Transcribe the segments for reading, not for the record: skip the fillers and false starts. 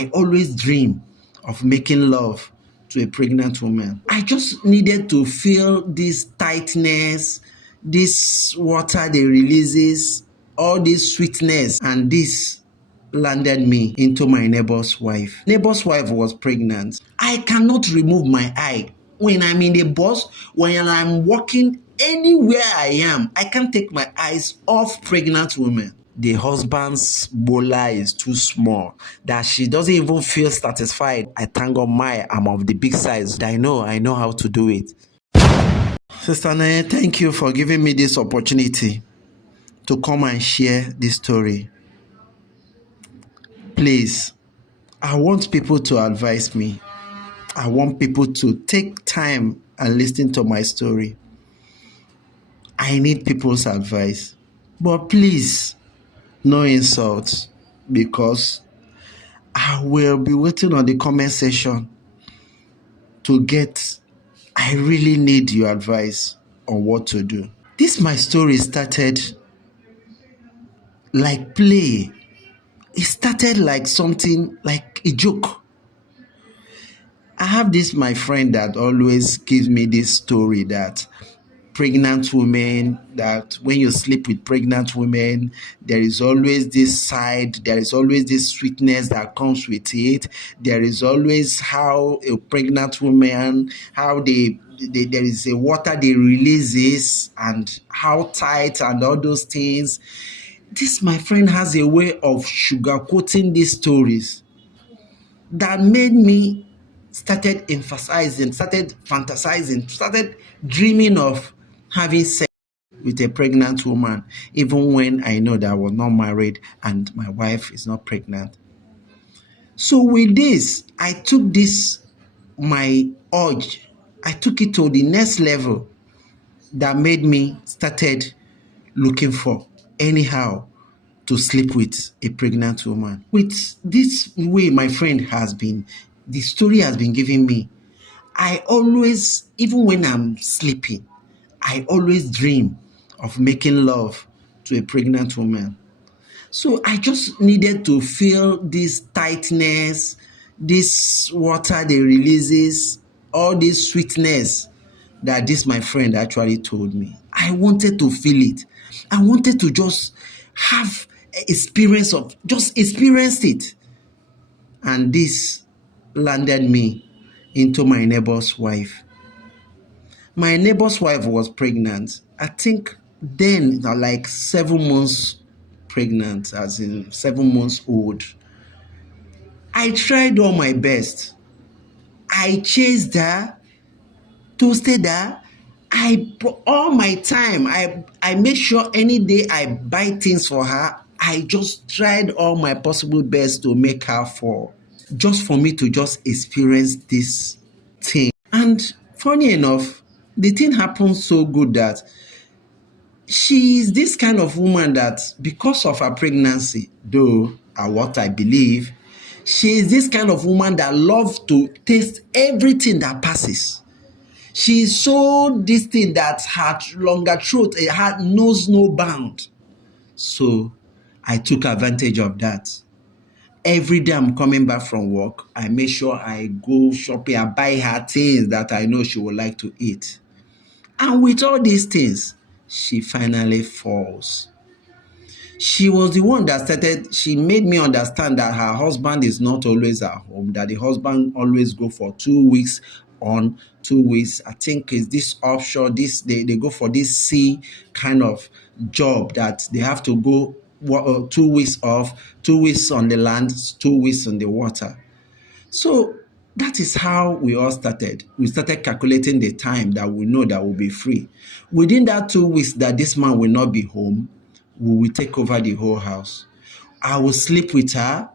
I always dream of making love to a pregnant woman. I just needed to feel this tightness, this water they releases, all this sweetness, and this landed me into my neighbor's wife. Neighbor's wife was pregnant. I cannot remove my eye. When I'm in the bus, when I'm walking anywhere I am, I can't take my eyes off pregnant women. The husband's bola is too small that she doesn't even feel satisfied. I thank God I'm of the big size. I know how to do it. Sister Naye, thank you for giving me this opportunity to come and share this story. Please, I want people to advise me. I want people to take time and listen to my story. I need people's advice. But please, no insults, because I will be waiting on the comment section to get, I really need your advice on what to do. My story started like play. It started like something, like a joke. I have my friend that always gives me this story that pregnant women, that when you sleep with pregnant women, there is always this side, there is always this sweetness that comes with it. There is always how a pregnant woman, how there is a water they releases and how tight and all those things. My friend has a way of sugarcoating these stories that made me started emphasizing, started fantasizing, started dreaming of having sex with a pregnant woman, even when I know that I was not married and my wife is not pregnant. So with this, I took my urge, I took it to the next level that made me started looking for anyhow to sleep with a pregnant woman. With this way my friend the story has been giving me, I always, even when I'm sleeping, I always dream of making love to a pregnant woman. So I just needed to feel this tightness, this water they releases, all this sweetness that my friend actually told me. I wanted to feel it. I wanted to just have experience it. And this landed me into my neighbor's wife. My neighbor's wife was pregnant. I think then like 7 months pregnant, as in 7 months old. I tried all my best. I chased her, toasted her. All my time, I made sure any day I buy things for her, I just tried all my possible best to make her fall, just for me to just experience this thing. And funny enough, the thing happened so good that she is this kind of woman that, because of her pregnancy, though, what I believe, she is this kind of woman that loves to taste everything that passes. She is so this thing that her longer throat, her knows no bound. So I took advantage of that. Every day I'm coming back from work, I make sure I go shopping, I buy her things that I know she would like to eat. And with all these things, she finally falls. She was the one that she made me understand that her husband is not always at home, that the husband always go for 2 weeks on, 2 weeks. I think it's this offshore, they go for this sea kind of job that they have to go 2 weeks off, 2 weeks on the land, 2 weeks on the water. So that is how we all started. We started calculating the time that we know that we'll be free. Within that 2 weeks that this man will not be home, we will take over the whole house. I will sleep with her,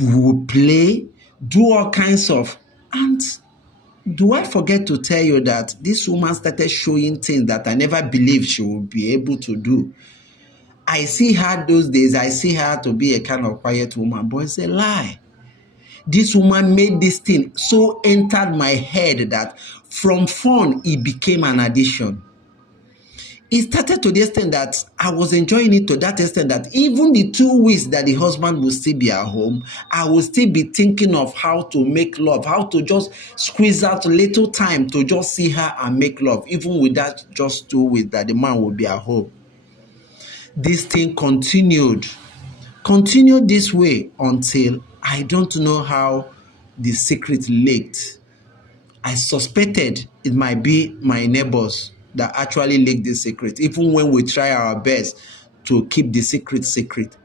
we will play, do all kinds of, and do I forget to tell you that this woman started showing things that I never believed she would be able to do. I see her those days, I see her to be a kind of quiet woman, but it's a lie. This woman made this thing so entered my head that from fun, it became an addiction. It started to the extent that I was enjoying it to that extent that even the 2 weeks that the husband will still be at home, I will still be thinking of how to make love, how to just squeeze out a little time to just see her and make love, even with that just 2 weeks that the man will be at home. This thing continued this way until I don't know how the secret leaked. I suspected it might be my neighbors that actually leaked the secret, even when we try our best to keep the secret secret.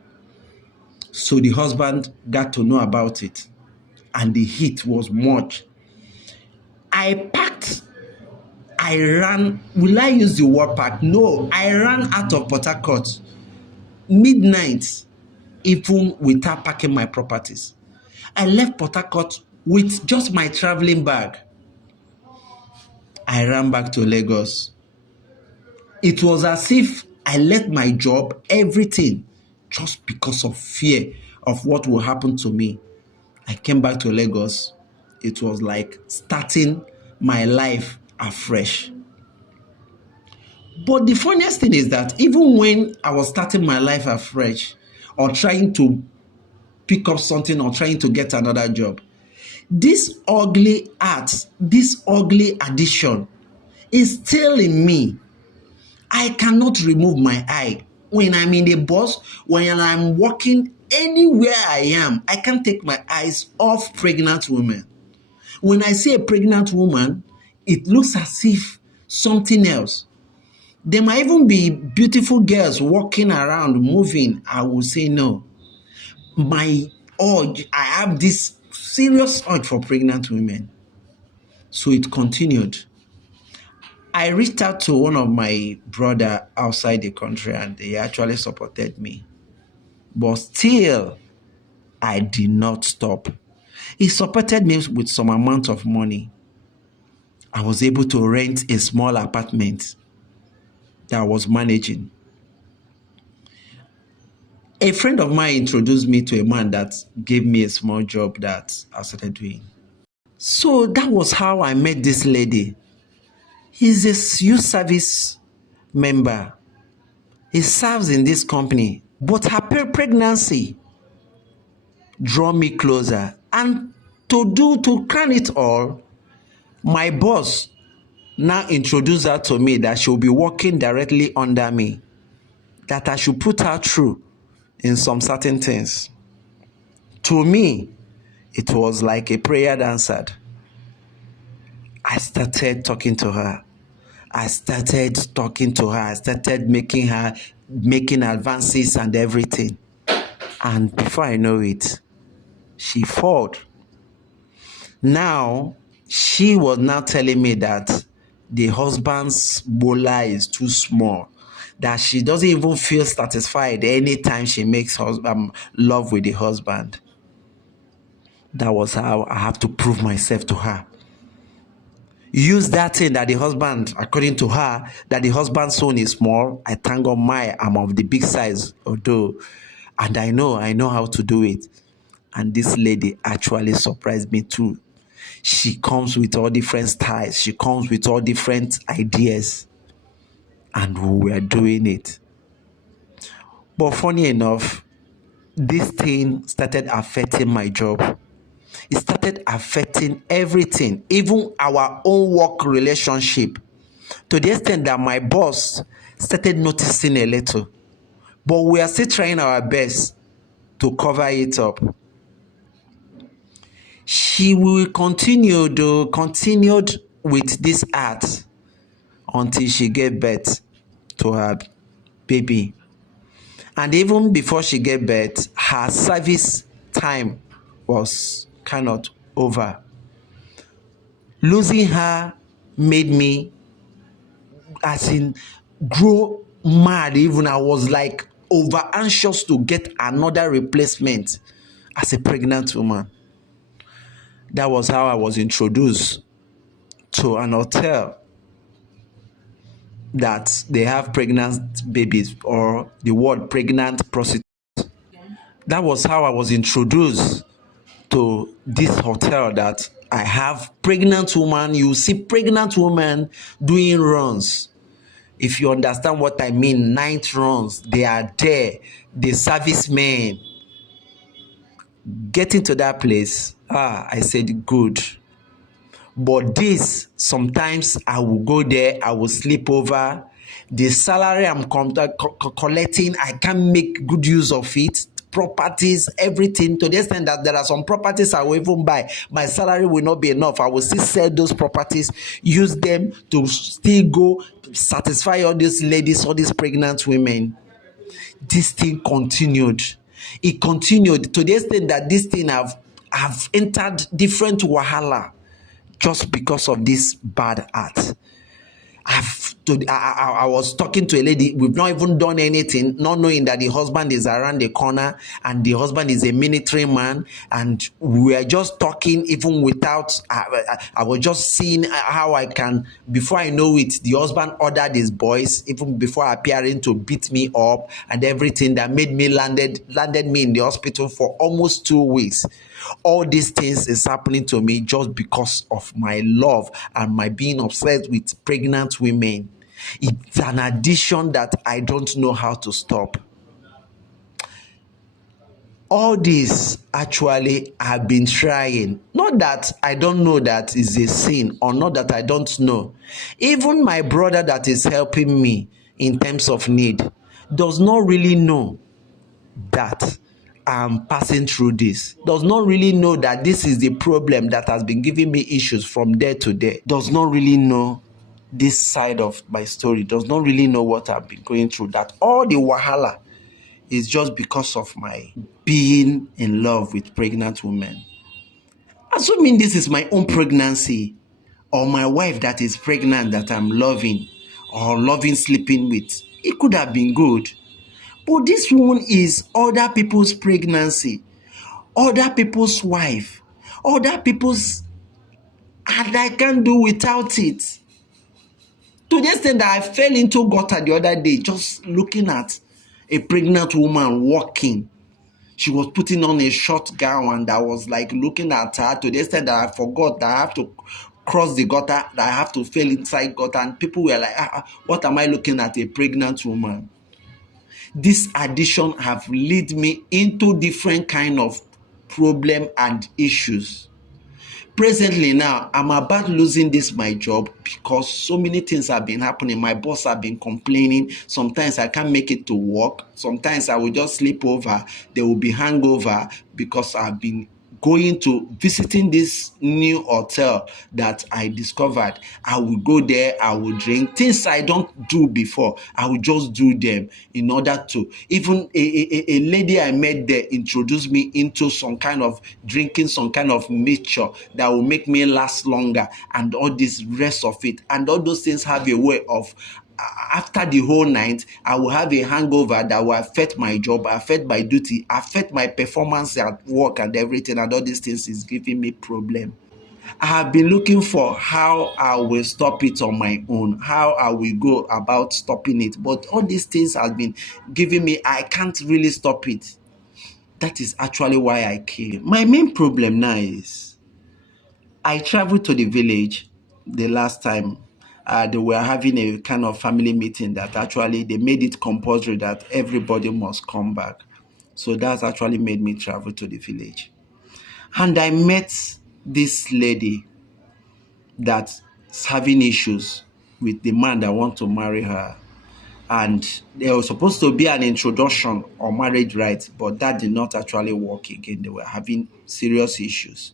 So the husband got to know about it, and the heat was much. I packed, I ran. Will I use the word pack? No, I ran out of Port Harcourt midnight, even without packing my properties. I left Port Harcourt with just my traveling bag. I ran back to Lagos. It was as if I left my job, everything, just because of fear of what will happen to me. I came back to Lagos. It was like starting my life afresh. But the funniest thing is that even when I was starting my life afresh, or trying to pick up something or trying to get another job, this ugly art, this ugly addiction is still in me. I cannot remove my eye. When I'm in the bus, when I'm walking anywhere I am, I can't take my eyes off pregnant women. When I see a pregnant woman, it looks as if something else. There might even be beautiful girls walking around, moving. I will say no. My urge, I have this serious urge for pregnant women. So it continued. I reached out to one of my brother outside the country, and they actually supported me. But still, I did not stop. He supported me with some amount of money. I was able to rent a small apartment that I was managing. A friend of mine introduced me to a man that gave me a small job that I started doing. So that was how I met this lady. He's a youth service member. He serves in this company, but her pregnancy drew me closer. And to crown it all, my boss now introduced her to me that she'll be working directly under me, that I should put her through in some certain things. To me, it was like a prayer answered. I started talking to her. I started making advances and everything. And before I know it, she fought. Now, she was now telling me that the husband's bola is too small, that she doesn't even feel satisfied anytime she makes love with the husband. That was how I have to prove myself to her. Use that thing that the husband, according to her, that the husband's own is small. I thank God I'm of the big size, although, and I know how to do it. And this lady actually surprised me too. She comes with all different styles. She comes with all different ideas. And we were doing it. But funny enough, this thing started affecting my job. It started affecting everything, even our own work relationship, to the extent that my boss started noticing a little. But we are still trying our best to cover it up. She will continued with this art until she gave birth to her baby. And even before she gave birth, her service time was kind of over. Losing her made me, grow mad. Even I was like over anxious to get another replacement as a pregnant woman. That was how I was introduced to an hotel that they have pregnant babies, or the word pregnant prostitute. That was how I was introduced to this hotel that I have pregnant woman. You see pregnant women doing runs If you understand what I mean, night runs, they are there. The servicemen. Getting to that place, I said, good. But this, sometimes I will go there, I will sleep over. The salary I'm collecting, I can't make good use of it. Properties, everything, to the extent that there are some properties I will even buy. My salary will not be enough. I will still sell those properties, use them to still go satisfy all these ladies, all these pregnant women. This thing continued. It continued to the extent that this thing have entered different wahala just because of this bad art. I was talking to a lady. We've not even done anything, not knowing that the husband is around the corner and the husband is a military man. And we are just talking, even without. I was just seeing how I can. Before I know it, the husband ordered his boys, even before appearing, to beat me up and everything. That made me landed me in the hospital for almost 2 weeks. All these things is happening to me just because of my love and my being obsessed with pregnant women. It's an addiction that I don't know how to stop. All this actually I've been trying. Not that I don't know that is a sin, or not that I don't know. Even my brother that is helping me in terms of need does not really know that I'm passing through this, does not really know that this is the problem that has been giving me issues from day to day, does not really know this side of my story, does not really know what I've been going through, that all the wahala is just because of my being in love with pregnant women. Assuming this is my own pregnancy, or my wife that is pregnant that I'm loving, or loving sleeping with, it could have been good. But this one is other people's pregnancy, other people's wife, other people's, and I can't do without it. To the extent that I fell into gutter the other day, just looking at a pregnant woman walking. She was putting on a short gown, and I was like looking at her to the extent that I forgot that I have to cross the gutter, that I have to fall inside gutter, and people were like, what am I looking at? A pregnant woman. This addiction have led me into different kind of problem and issues. Presently now, I'm about losing my job because so many things have been happening. My boss have been complaining. Sometimes I can't make it to work. Sometimes I will just sleep over. There will be hangover because I've been visiting this new hotel that I discovered. I will go there, I will drink things I don't do before. I will just do them in order to. Even a lady I met there introduced me into some kind of drinking, some kind of mixture that will make me last longer, and all this rest of it. And all those things have a way of, after the whole night, I will have a hangover that will affect my job, affect my duty, affect my performance at work and everything, and all these things is giving me problem. I have been looking for how I will stop it on my own, how I will go about stopping it, but all these things have been giving me, I can't really stop it. That is actually why I came. My main problem now is I traveled to the village the last time. They were having a kind of family meeting that actually they made it compulsory that everybody must come back. So that's actually made me travel to the village. And I met this lady that's having issues with the man that want to marry her. And there was supposed to be an introduction or marriage rights, but that did not actually work again. They were having serious issues.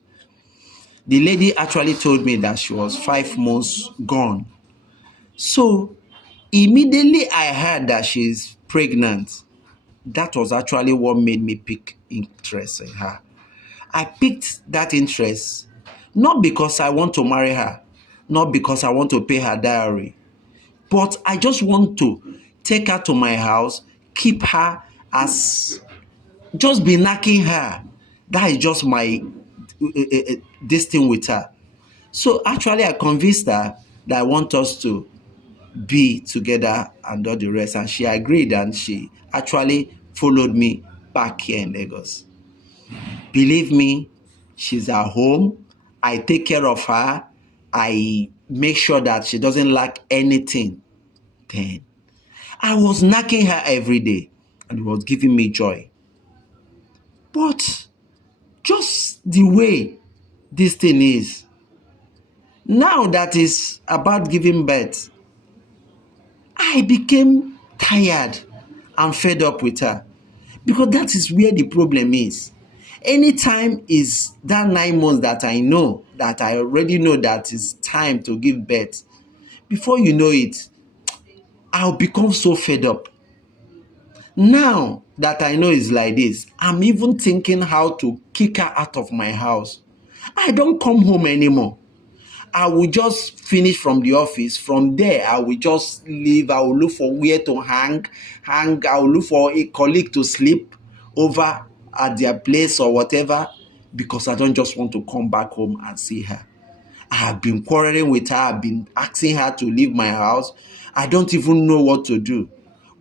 The lady actually told me that she was 5 months gone. So immediately I heard that she's pregnant. That was actually what made me pick interest in her. I picked that interest not because I want to marry her, not because I want to pay her dowry, but I just want to take her to my house, keep her as, just be knacking her. That is just my this thing with her. So actually I convinced her that I want us to be together and all the rest, and she agreed, and she actually followed me back here in Lagos. Believe me, she's at home. I take care of her. I make sure that she doesn't lack anything. Then I was knocking her every day and it was giving me joy. But just the way this thing is, now that is about giving birth, I became tired and fed up with her. Because that is where the problem is. Anytime is that 9 months that I know, that I already know that it's time to give birth. Before you know it, I'll become so fed up. Now that I know it's like this, I'm even thinking how to kick her out of my house. I don't come home anymore. I will just finish from the office. From there, I will just leave. I will look for where to hang. I will look for a colleague to sleep over at their place or whatever, because I don't just want to come back home and see her. I have been quarreling with her. I've been asking her to leave my house. I don't even know what to do.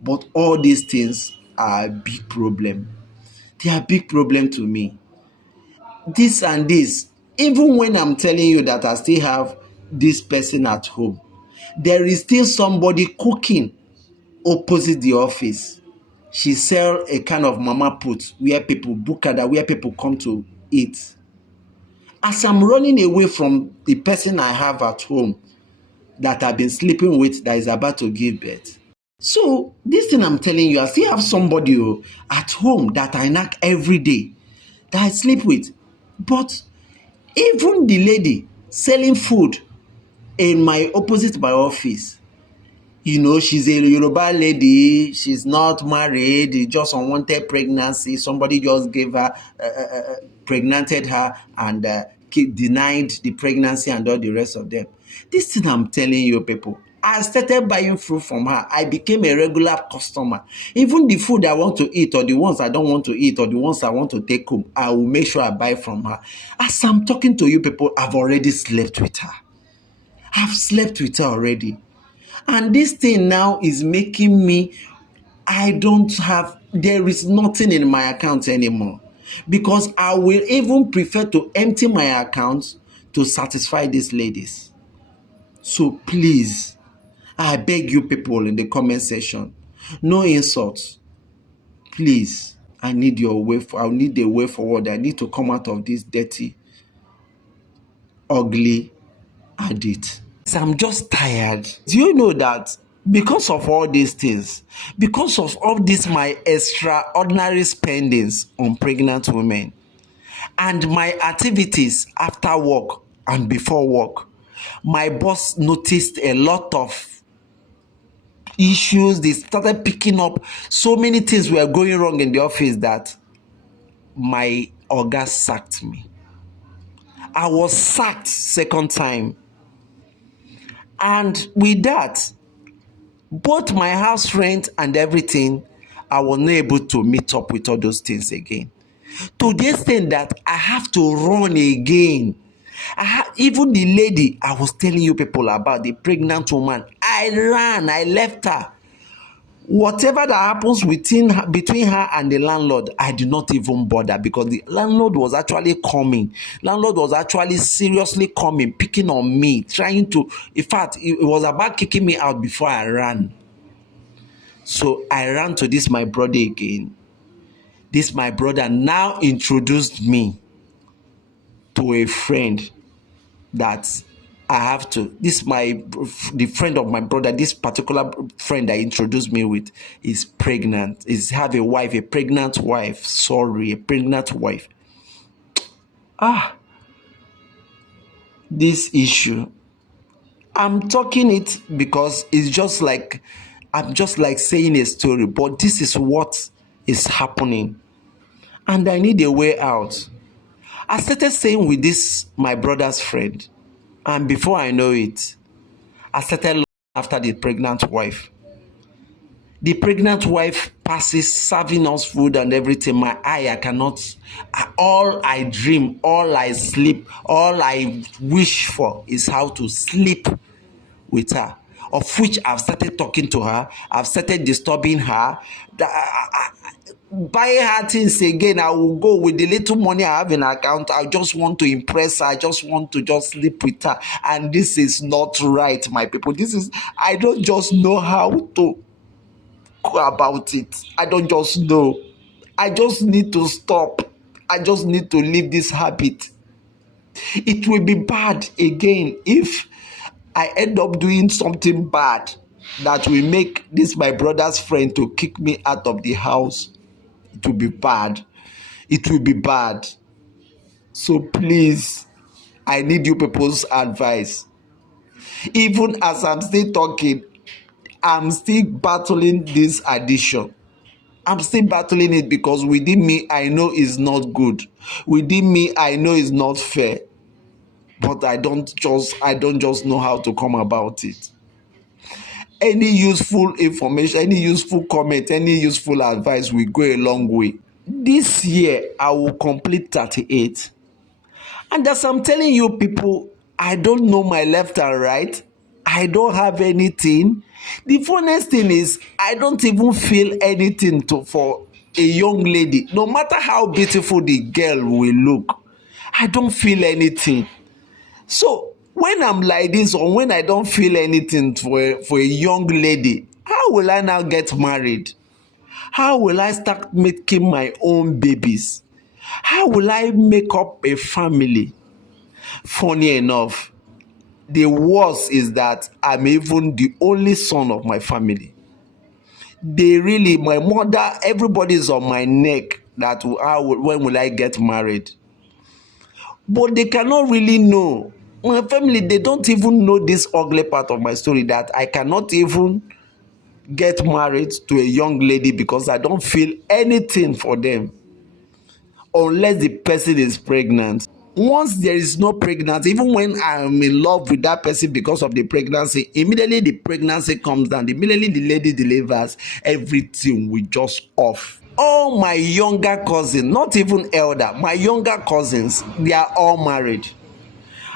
But all these things are a big problem. They are a big problem to me. This and this, even when I'm telling you that I still have this person at home, there is still somebody cooking opposite the office. She sell a kind of mama put where people book her, where people come to eat. As I'm running away from the person I have at home that I've been sleeping with that is about to give birth. So this thing I'm telling you, I still have somebody at home that I knock every day that I sleep with. But even the lady selling food in my opposite my office, she's a Yoruba lady. She's not married. Just unwanted pregnancy. Somebody just gave her, pregnanted her, and denied the pregnancy and all the rest of them. This thing I'm telling you, people. I started buying food from her. I became a regular customer. Even the food I want to eat, or the ones I don't want to eat, or the ones I want to take home, I will make sure I buy from her. As I'm talking to you people, I've already slept with her. I've slept with her already. And this thing now is making me, there is nothing in my account anymore. Because I will even prefer to empty my account to satisfy these ladies. So please, I beg you people in the comment section, no insults. Please, I need a way forward. I need to come out of this dirty, ugly addict. I'm just tired. Do you know that because of all these things, because of all this my extraordinary spendings on pregnant women and my activities after work and before work, my boss noticed a lot of issues. They started picking up so many things were going wrong in the office that my oga sacked me. I was sacked second time. And with that, both my house rent and everything, I was not able to meet up with all those things again. To the extent that I have to run again. Even the lady I was telling you people about, the pregnant woman, I ran, I left her. Whatever that happens between her and the landlord, I did not even bother, because the landlord was actually coming. Landlord was actually seriously coming, picking on me, trying to, in fact, it was about kicking me out before I ran. So I ran to this my brother again. This my brother now introduced me to a friend that I have to. The friend of my brother, this particular friend I introduced me with is pregnant. Have a wife, a pregnant wife. Sorry, a pregnant wife. This issue. I'm talking it because it's just like, I'm just like saying a story, but this is what is happening. And I need a way out. I started staying with this, my brother's friend. And before I know it, I started looking after the pregnant wife. The pregnant wife passes serving us food and everything. I cannot, all I dream, all I sleep, all I wish for is how to sleep with her. Of which I've started talking to her. I've started disturbing her. buy her things again. I will go with the little money I have in account. I just want to impress her. I just want to just sleep with her. And this is not right, my people. I don't just know how to go about it. I don't just know. I just need to stop. I just need to leave this habit. It will be bad again if I end up doing something bad that will make this my brother's friend to kick me out of the house. It will be bad. It will be bad. So please, I need you people's advice. Even as I'm still talking, I'm still battling this addiction. I'm still battling it because within me, I know it's not good. Within me, I know it's not fair. But I don't just know how to come about it. Any useful information, any useful comment, any useful advice will go a long way. This year, I will complete 38. And as I'm telling you people, I don't know my left and right. I don't have anything. The funniest thing is, I don't even feel anything for a young lady. No matter how beautiful the girl will look, I don't feel anything. So when I'm like this, or when I don't feel anything for a young lady, how will I now get married? How will I start making my own babies? How will I make up a family? Funny enough, the worst is that I'm even the only son of my family. My mother, everybody is on my neck that when will I get married? But they cannot really know. My family, they don't even know this ugly part of my story, that I cannot even get married to a young lady because I don't feel anything for them unless the person is pregnant. Once there is no pregnancy, even when I'm in love with that person because of the pregnancy, immediately the pregnancy comes down, immediately the lady delivers, everything will just off. All my younger cousins, not even elder, my younger cousins, they are all married.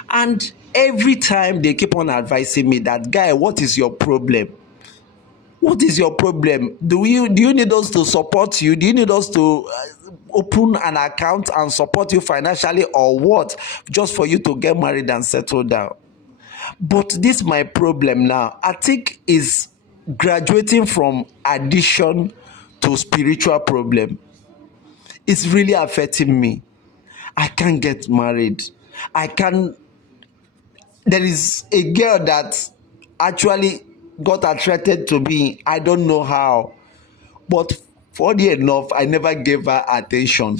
And every time they keep on advising me that, guy, what is your problem? What is your problem? Do you need us to support you? Do you need us to open an account and support you financially, or what? Just for you to get married and settle down. But this my problem now, I think, is graduating from addiction to spiritual problem. It's really affecting me. I can't get married. There is a girl that actually got attracted to me. I don't know how. But funny enough, I never gave her attention.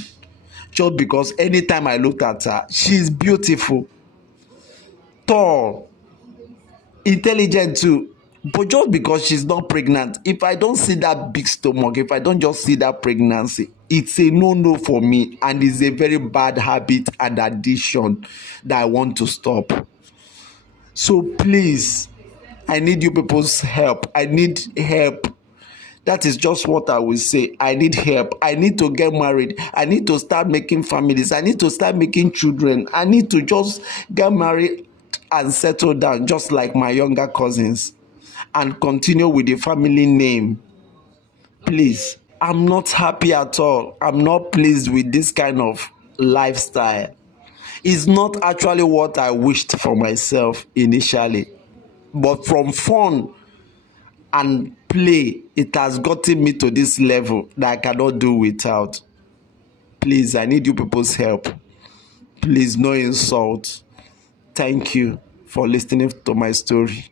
Just because anytime I looked at her, she's beautiful, tall, intelligent too. But just because she's not pregnant, if I don't see that big stomach, if I don't just see that pregnancy, it's a no-no for me, and it's a very bad habit and addiction that I want to stop. So please, I need you people's help. I need help. That is just what I will say. I need help. I need to get married. I need to start making families. I need to start making children. I need to just get married and settle down, just like my younger cousins, and continue with the family name. Please, I'm not happy at all. I'm not pleased with this kind of lifestyle. It's not actually what I wished for myself initially. But from fun and play, it has gotten me to this level that I cannot do without. Please, I need you people's help. Please, no insult. Thank you for listening to my story.